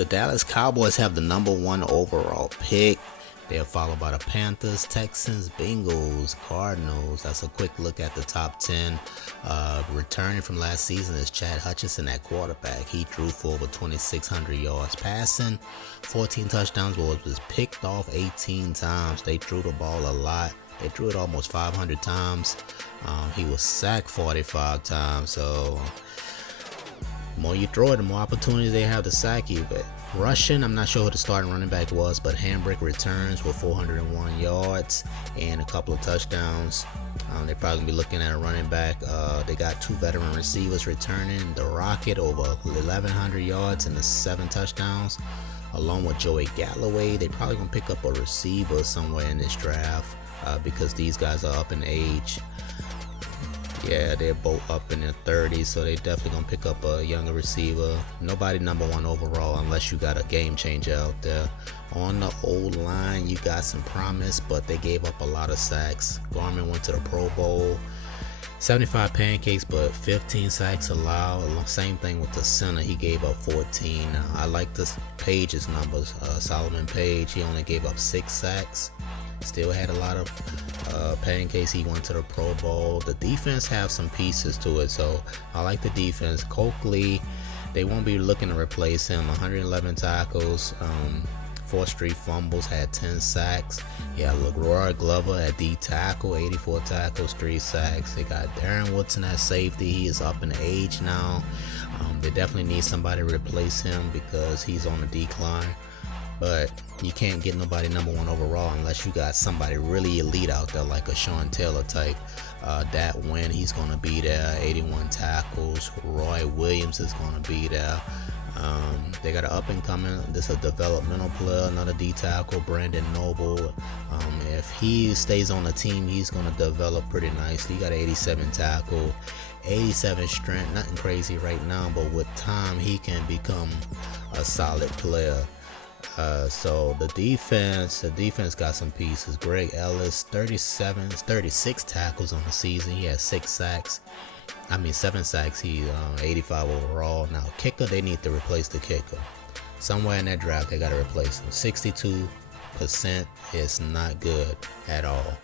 The Dallas Cowboys have the #1 overall pick. They're followed by the Panthers, Texans, Bengals, Cardinals. That's a quick look at the top 10. Returning from last season is Chad Hutchinson at quarterback. He threw for over 2,600 yards passing, 14 touchdowns, but was picked off 18 times. They threw the ball a lot. They threw it almost 500 times. He was sacked 45 times. So the more you throw it, the more opportunities they have to sack you. But rushing, I'm not sure who the starting running back was, but Handbrake returns with 401 yards and a couple of touchdowns. They're probably going to be looking at a running back. They got 2 veteran receivers returning. The Rocket over 1,100 yards and the 7 touchdowns, along with Joey Galloway. They're probably going to pick up a receiver somewhere in this draft because these guys are up in age. Yeah, they're both up in their 30s, so they definitely gonna pick up a younger receiver. Nobody #1 overall unless you got a game changer out there. On the old line, you got some promise, but they gave up a lot of sacks. Garmin went to the Pro Bowl. 75 pancakes, but 15 sacks allowed. Same thing with the center. He gave up 14. I like this Page's numbers. Solomon Page, he only gave up 6 sacks. Still had a lot of pancakes. He went to the Pro Bowl. The defense have some pieces to it, so I like the defense. Coakley, they won't be looking to replace him. 111 tackles, 4 straight fumbles, had 10 sacks. Yeah, LeRoy Glover at D tackle, 84 tackles, 3 sacks. They got Darren Woodson at safety. He is up in age now. They definitely need somebody to replace him because he's on the decline. But you can't get nobody #1 overall unless you got somebody really elite out there, like a Sean Taylor type. That win, he's going to be there. 81 tackles. Roy Williams is going to be there. They got an up and coming. This is a developmental player, another D tackle, Brandon Noble. If he stays on the team, he's going to develop pretty nicely. He got 87 tackle, 87 strength. Nothing crazy right now, but with time, he can become a solid player. So the defense got some pieces. Greg Ellis, 36 tackles on the season. He has 7 sacks. He's 85 overall. Now kicker, they need to replace the kicker. Somewhere in that draft, they got to replace him. 62% is not good at all.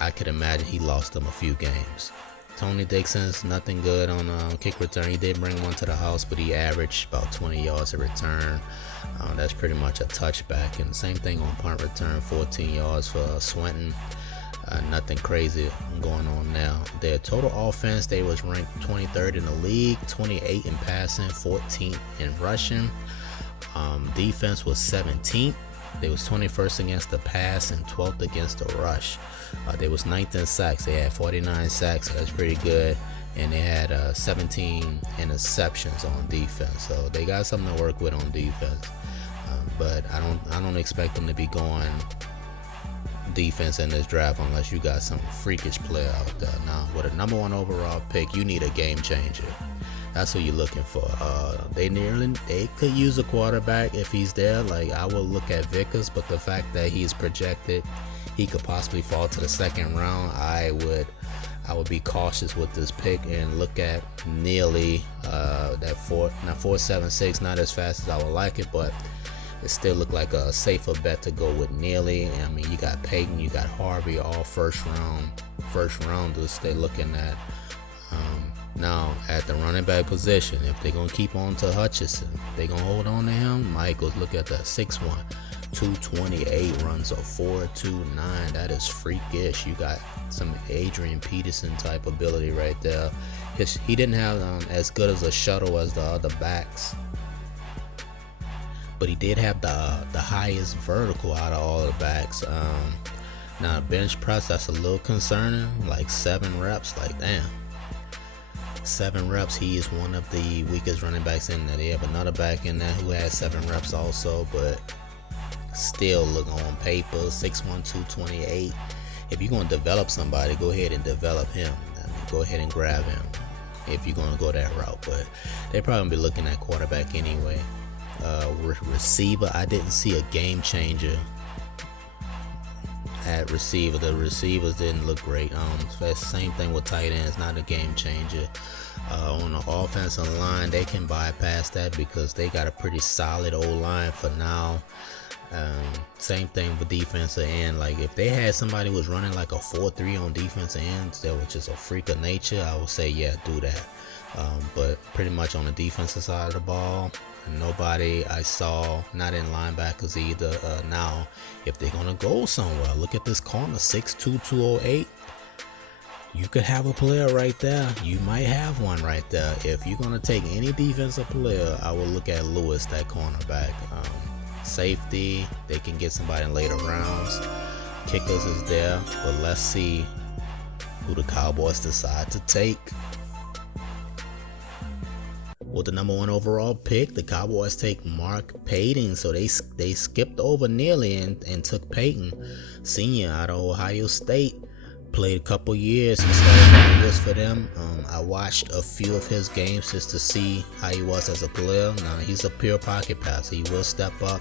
I could imagine he lost them a few games. Tony Dixon's nothing good on kick return. He did bring one to the house, but he averaged about 20 yards a return. That's pretty much a touchback. And the same thing on punt return, 14 yards for Swinton. Nothing crazy going on now. Their total offense, they was ranked 23rd in the league, 28 in passing, 14th in rushing. Defense was 17th. They was 21st against the pass and 12th against the rush. They was 9th in sacks. They had 49 sacks. So that's pretty good. And they had 17 interceptions on defense. So they got something to work with on defense. But I don't expect them to be going defense in this draft unless you got some freakish player out there. Now, with a #1 overall pick, you need a game changer. That's what you're looking for. They could use a quarterback if he's there. Like, I will look at Vickers, but the fact that he's projected, he could possibly fall to the 2nd round. I would be cautious with this pick and look at Neely. That 4.76, not as fast as I would like it, but it still looked like a safer bet to go with Neely. I mean, you got Payton, you got Harvey, all first rounders they're looking at. Now, at the running back position, if they're going to keep on to Hutchinson, they're going to hold on to him. Michaels, look at that, 6'1", 228, runs a 4.29. That is freakish. You got some Adrian Peterson type ability right there. He didn't have as good as a shuttle as the other backs, but he did have the highest vertical out of all the backs. Now, bench press, that's a little concerning. Like 7 reps, like damn. 7 reps, he is one of the weakest running backs in there. They have another back in there who has 7 reps also, but still look on paper, 6'1", 228. If you're going to develop somebody, go ahead and develop him. I mean, go ahead and grab him if you're going to go that route, but they're probably going to be looking at quarterback anyway. Receiver, I didn't see a game changer at receiver. The receivers didn't look great. Same thing with tight ends, not a game changer. On the offensive line, they can bypass that because they got a pretty solid O-line for now. Same thing with defensive end. Like if they had somebody who was running like a 4-3 on defensive ends, that was just a freak of nature, I would say yeah, do that. But pretty much on the defensive side of the ball, nobody I saw, not in linebackers either. Now, if they're gonna go somewhere, look at this corner, 6'2", 208. You could have a player right there. You might have one right there. If you're gonna take any defensive player, I would look at Lewis, that cornerback. Safety, they can get somebody in later rounds. Kickers is there, but let's see who the Cowboys decide to take. With the number 1 overall pick, the Cowboys take Payton. So they skipped over nearly and took Payton, senior out of Ohio State. Played a couple years. He started a couple years for them. I watched a few of his games just to see how he was as a player. Now he's a pure pocket passer. He will step up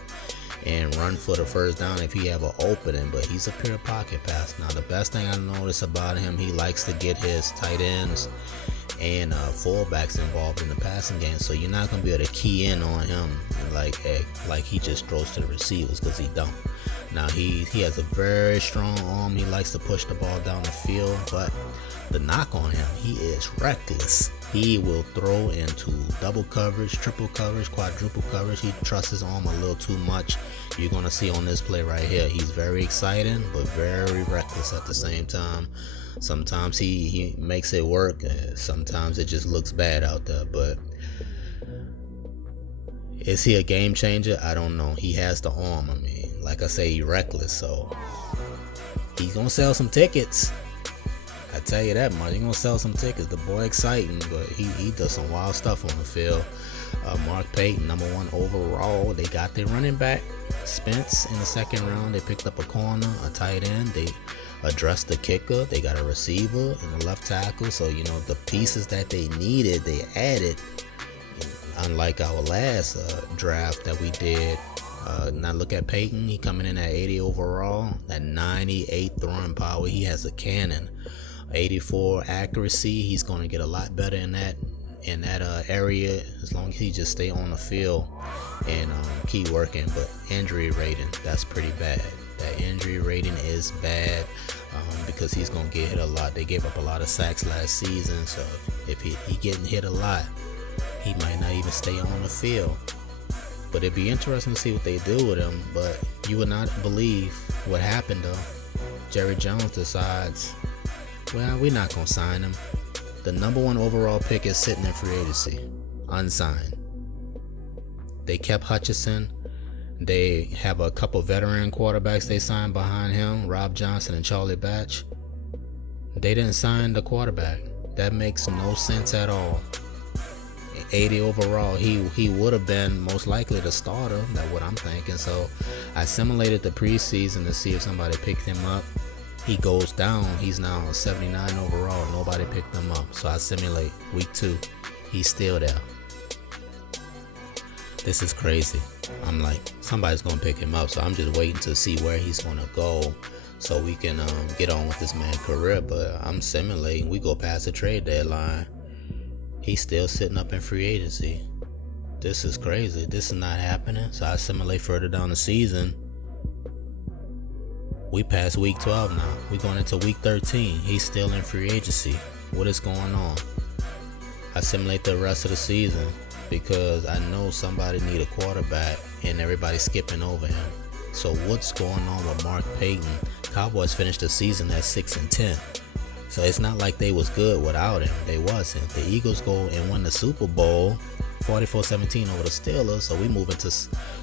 and run for the first down if he have an opening, but he's a pure pocket passer. Now the best thing I noticed about him, he likes to get his tight ends and fullbacks involved in the passing game, so you're not gonna be able to key in on him like he just throws to the receivers, because he don't. Now he has a very strong arm. He likes to push the ball down the field, but the knock on him, he is reckless. He will throw into double coverage, triple coverage, quadruple coverage. He trusts his arm a little too much. You're gonna see on this play right here, he's very exciting but very reckless at the same time. Sometimes he makes it work, sometimes it just looks bad out there. But is he a game changer? I don't know. He has the arm. I mean, like I say, he's reckless, so he's gonna sell some tickets. I tell you that much. He's gonna sell some tickets. The boy exciting, but he does some wild stuff on the field. Mark Payton, number 1 overall. They got their running back Spence in the 2nd round. They picked up a corner, a tight end. They addressed the kicker. They got a receiver and a left tackle. So the pieces that they needed, they added. Unlike our last draft that we did. Now look at Payton. He coming in at 80 overall, at 98 throwing power. He has a cannon. 84 accuracy. He's going to get a lot better in that area as long as he just stay on the field and keep working. But injury rating, that's pretty bad. That injury rating is bad because he's going to get hit a lot. They gave up a lot of sacks last season, so if he getting hit a lot, he might not even stay on the field. But it'd be interesting to see what they do with him. But you would not believe what happened though. Jerry Jones decides, well, we're not going to sign him. The number 1 overall pick is sitting in free agency, unsigned. They kept Hutchinson. They have a couple veteran quarterbacks they signed behind him, Rob Johnson and Charlie Batch. They didn't sign the quarterback. That makes no sense at all. 80 overall, he would have been most likely the starter. That's what I'm thinking. So I simulated the preseason to see if somebody picked him up. He goes down. He's now 79 overall. Nobody picked him up. So I simulate week 2. He's still there. This is crazy. I'm like, somebody's going to pick him up. So I'm just waiting to see where he's going to go so we can get on with this man's career. But I'm simulating. We go past the trade deadline. He's still sitting up in free agency. This is crazy. This is not happening. So I simulate further down the season. We passed week 12 now. We're going into week 13. He's still in free agency. What is going on? I simulate the rest of the season because I know somebody need a quarterback and everybody's skipping over him. So what's going on with Mark Payton? Cowboys finished the season at 6-10. So it's not like they was good without him. They wasn't. The Eagles go and win the Super Bowl 44-17 over the Steelers. So we move into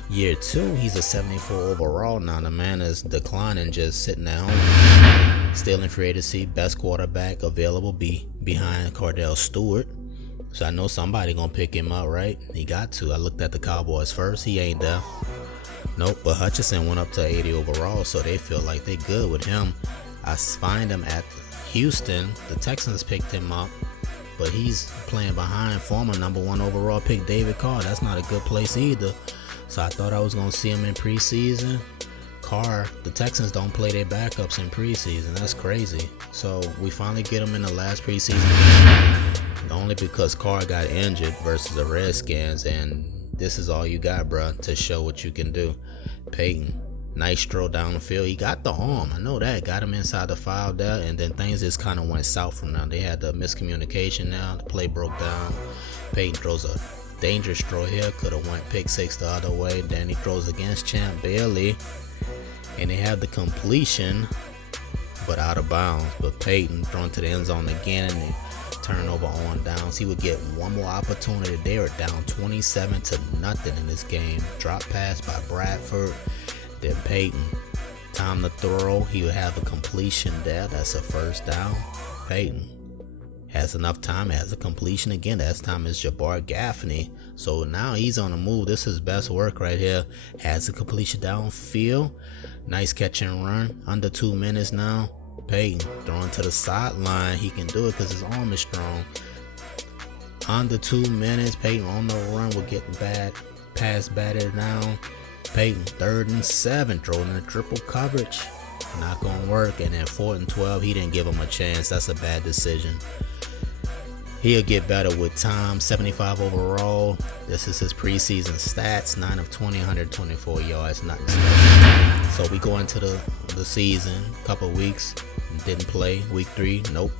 year 2. He's a 74 overall now. The man is declining, just sitting at home. Still in free agency. Best quarterback available behind Cordell Stewart. So I know somebody gonna pick him up, right? He got to. I looked at the Cowboys first. He ain't there. Nope. But Hutchinson went up to 80 overall. So they feel like they good with him. I find him at Houston. The Texans picked him up, but he's playing behind former number 1 overall pick David Carr. That's not a good place either. So I thought I was going to see him in preseason. Carr, the Texans don't play their backups in preseason. That's crazy. So we finally get him in the last preseason game. only because Carr got injured versus the Redskins, and this is all you got, bruh, to show what you can do. Payton, nice throw down the field. He got the arm, I know that. Got him inside the 5 there, and then things just kind of went south from now. They had the miscommunication now. The play broke down. Payton throws a dangerous throw here. Could have went pick 6 the other way. Then he throws against Champ Bailey, and they have the completion, but out of bounds. But Payton thrown to the end zone again, and they turnover on downs. He would get one more opportunity. They are down 27-0 in this game. Drop pass by Bradford. Then Payton, time to throw. He would have a completion there. That's a first down. Payton has enough time, has a completion again. That time is Jabbar Gaffney. So now he's on the move. This is best work right here. Has a completion downfield. Nice catch and run. Under 2 minutes now. Payton throwing to the sideline. He can do it because his arm is strong. Under 2 minutes. Payton on the run. We're getting bad. Pass batted down. Payton 3rd and 7. Throwing the triple coverage. Not going to work. And then 4th and 12. He didn't give him a chance. That's a bad decision. He'll get better with time. 75 overall. This is his preseason stats. 9 of 20, 124 yards. Nothing special. So we go into the season. Couple weeks. Didn't play. Week 3. Nope.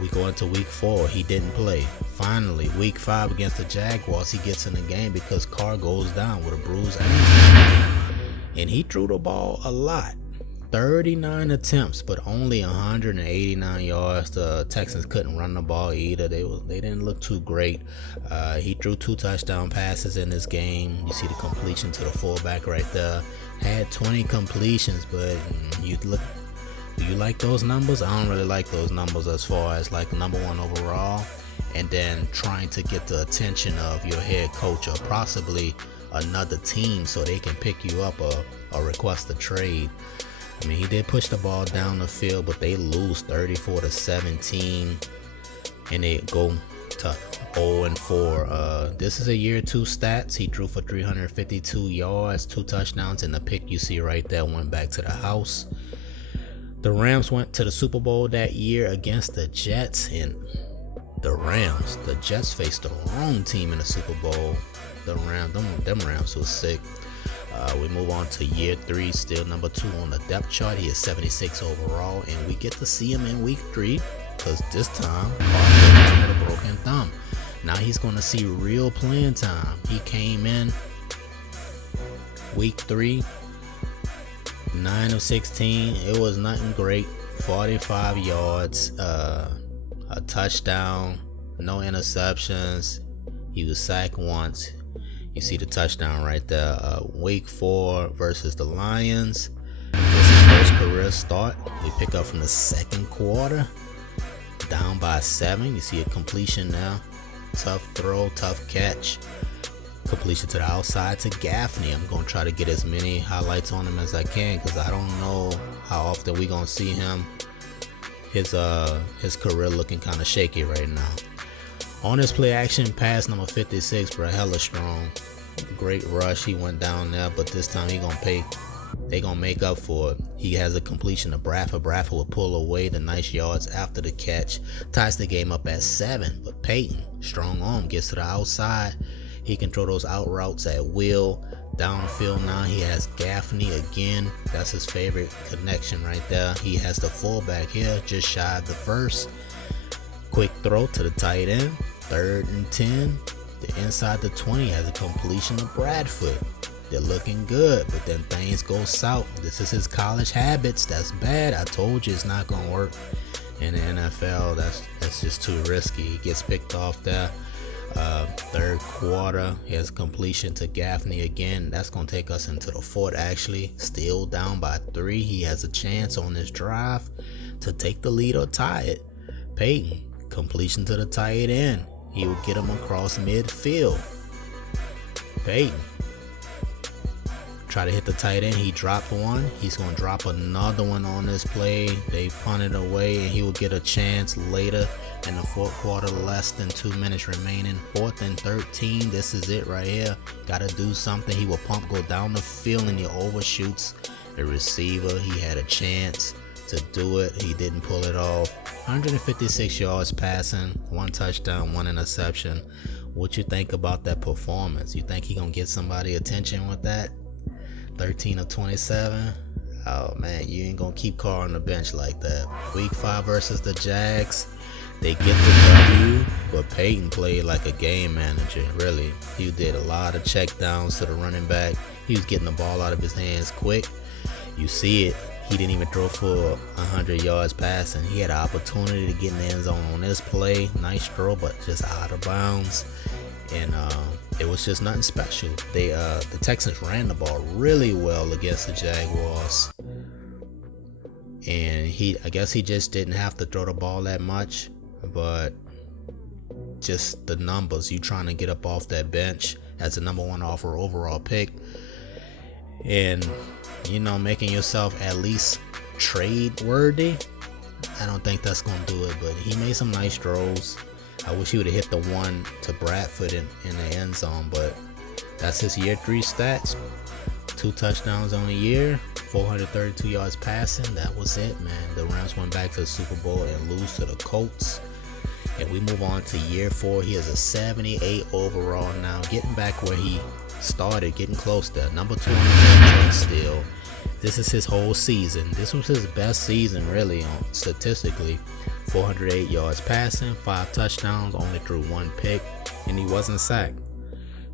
We go into week 4. He didn't play. Finally, week 5 against the Jaguars. He gets in the game because Carr goes down with a bruised ankle. And he threw the ball a lot. 39 attempts, but only 189 yards. The Texans couldn't run the ball either. They didn't look too great. He threw 2 touchdown passes in this game. You see the completion to the fullback right there. Had 20 completions, but do you like those numbers? I don't really like those numbers as far as like number 1 overall, and then trying to get the attention of your head coach or possibly another team so they can pick you up or request a trade. I mean, he did push the ball down the field, but they lose 34-17, and they go to 0-4. This is a year 2 stats. He threw for 352 yards, 2 touchdowns, and the pick you see right there went back to the house. The Rams went to the Super Bowl that year against the Jets, and the Jets faced the wrong team in the Super Bowl. Them Rams was sick. We move on to year 3, still number 2 on the depth chart. He is 76 overall, and we get to see him in week 3 because this time Carr with a broken thumb. Now he's going to see real playing time. He came in week 3, 9 of 16. It was nothing great. 45 yards, a touchdown, no interceptions. He was sacked once. You see the touchdown right there. Week 4 versus the Lions. This is his first career start. We pick up from the 2nd quarter. Down by 7. You see a completion now. Tough throw, tough catch. Completion to the outside to Gaffney. I'm going to try to get as many highlights on him as I can because I don't know how often we're going to see him. His career looking kind of shaky right now. On his play action pass number 56, bro, hella strong. Great rush. He went down there, but this time they gonna make up for it. He has a completion to Bradford. Bradford will pull away the nice yards after the catch. Ties the game up at 7, but Payton, strong arm, gets to the outside. He can throw those out routes at will. Downfield now, he has Gaffney again. That's his favorite connection right there. He has the fullback here, just shy of the first. Quick throw to the tight end. 3rd and 10. The inside the 20 has a completion to Bradford. They're looking good, but then things go south. This is his college habits. That's bad. I told you it's not going to work in the NFL. That's just too risky. He gets picked off there. 3rd quarter, he has completion to Gaffney again. That's going to take us into the 4th actually. Still down by 3. He has a chance on this drive to take the lead or tie it. Payton, completion to the tight end. He would get him across midfield. Payton try to hit the tight end. He dropped one. He's going to drop another one on this play. They punted away, and he will get a chance later in the 4th quarter. Less than 2 minutes remaining. 4th and 13. This is it right here. Got to do something. He will go down the field, and he overshoots the receiver. He had a chance to do it. He didn't pull it off. 156 yards passing, 1 touchdown, 1 interception. What you think about that performance? You think he gonna get somebody attention with that? 13 of 27. Oh man, you ain't gonna keep Carr on the bench like that. Week 5 versus the Jags, they get the W, but Payton played like a game manager, really. He did a lot of check downs to the running back. He was getting the ball out of his hands quick. You see it. He didn't even throw for 100 yards passing. He had an opportunity to get in the end zone on this play. Nice throw, but just out of bounds. And it was just nothing special. The Texans ran the ball really well against the Jaguars. And I guess he just didn't have to throw the ball that much. But just the numbers, you trying to get up off that bench as the number 1 overall pick. And making yourself at least trade worthy. I don't think that's gonna do it, but he made some nice throws. I wish he would have hit the one to Bradford in the end zone, but that's his year 3 stats. 2 touchdowns on the year, 432 yards passing. That was it, man. The Rams went back to the Super Bowl and lose to the Colts. And we move on to year 4. He is a 78 overall now, getting back where he started, getting close there. Number 2 on the chart still. This is his whole season. This was his best season, really, statistically. 408 yards passing, 5 touchdowns, only threw 1 pick, and he wasn't sacked.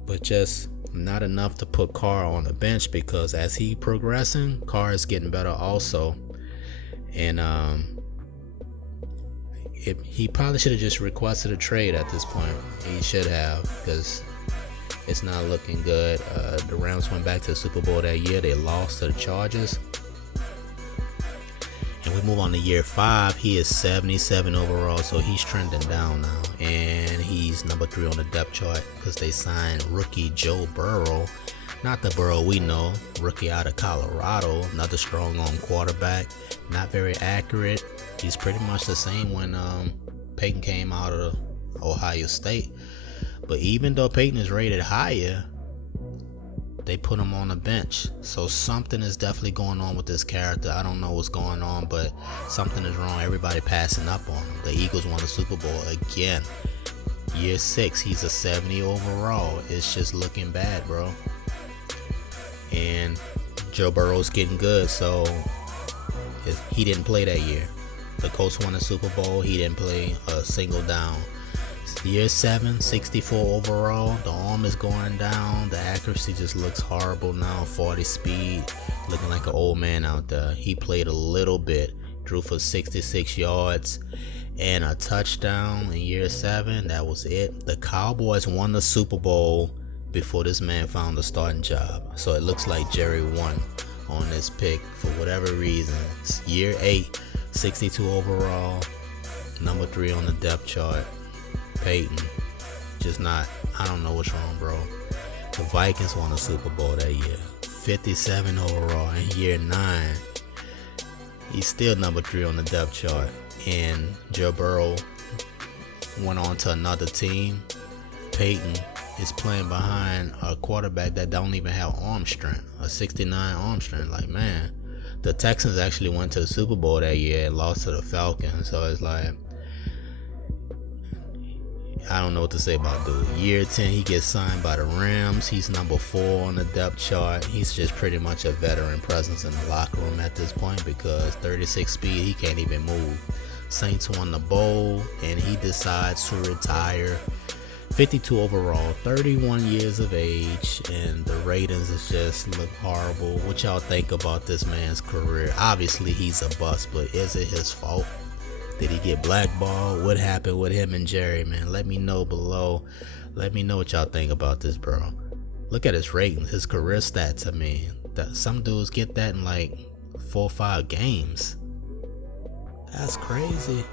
But just not enough to put Carr on the bench, because as he progressing, Carr is getting better also. And he probably should have just requested a trade at this point. He should have, because it's not looking good. The Rams went back to the Super Bowl that year. They lost to the Chargers. And we move on to year 5. He is 77 overall, so he's trending down now. And he's number 3 on the depth chart because they signed rookie Joe Burrow. Not the Burrow we know, rookie out of Colorado. Another strong arm quarterback. Not very accurate. He's pretty much the same when Payton came out of Ohio State. But even though Payton is rated higher, they put him on the bench. So something is definitely going on with this character. I don't know what's going on, but something is wrong. Everybody passing up on him. The Eagles won the Super Bowl again. Year 6, he's a 70 overall. It's just looking bad, bro. And Joe Burrow's getting good, so he didn't play that year. The Colts won the Super Bowl. He didn't play a single down. Year 7, 64 overall. The arm is going down. The accuracy just looks horrible now. 40 speed. Looking like an old man out there. He played a little bit. Drew for 66 yards and a touchdown in year 7. That was it. The Cowboys won the Super Bowl before this man found a starting job. So it looks like Jerry won on this pick for whatever reason. It's year 8, 62 overall. Number 3 on the depth chart. Payton, just not, I don't know what's wrong, bro. The Vikings won the Super Bowl that year. 57 overall in year 9. He's still number 3 on the depth chart. And Joe Burrow went on to another team. Payton is playing behind a quarterback that don't even have arm strength. A 69 arm strength. Like, man, the Texans actually went to the Super Bowl that year and lost to the Falcons. So it's like, I don't know what to say about dude. Year 10, he gets signed by the Rams. He's number 4 on the depth chart. He's just pretty much a veteran presence in the locker room at this point because 36 speed, he can't even move. Saints won the bowl, and he decides to retire. 52 overall, 31 years of age, and the ratings just look horrible. What y'all think about this man's career? Obviously, he's a bust, but is it his fault? Did he get blackballed? What happened with him and Jerry, man? Let me know below. Let me know what y'all think about this, bro. Look at his ratings, his career stats. I mean, some dudes get that in like 4 or 5 games. That's crazy.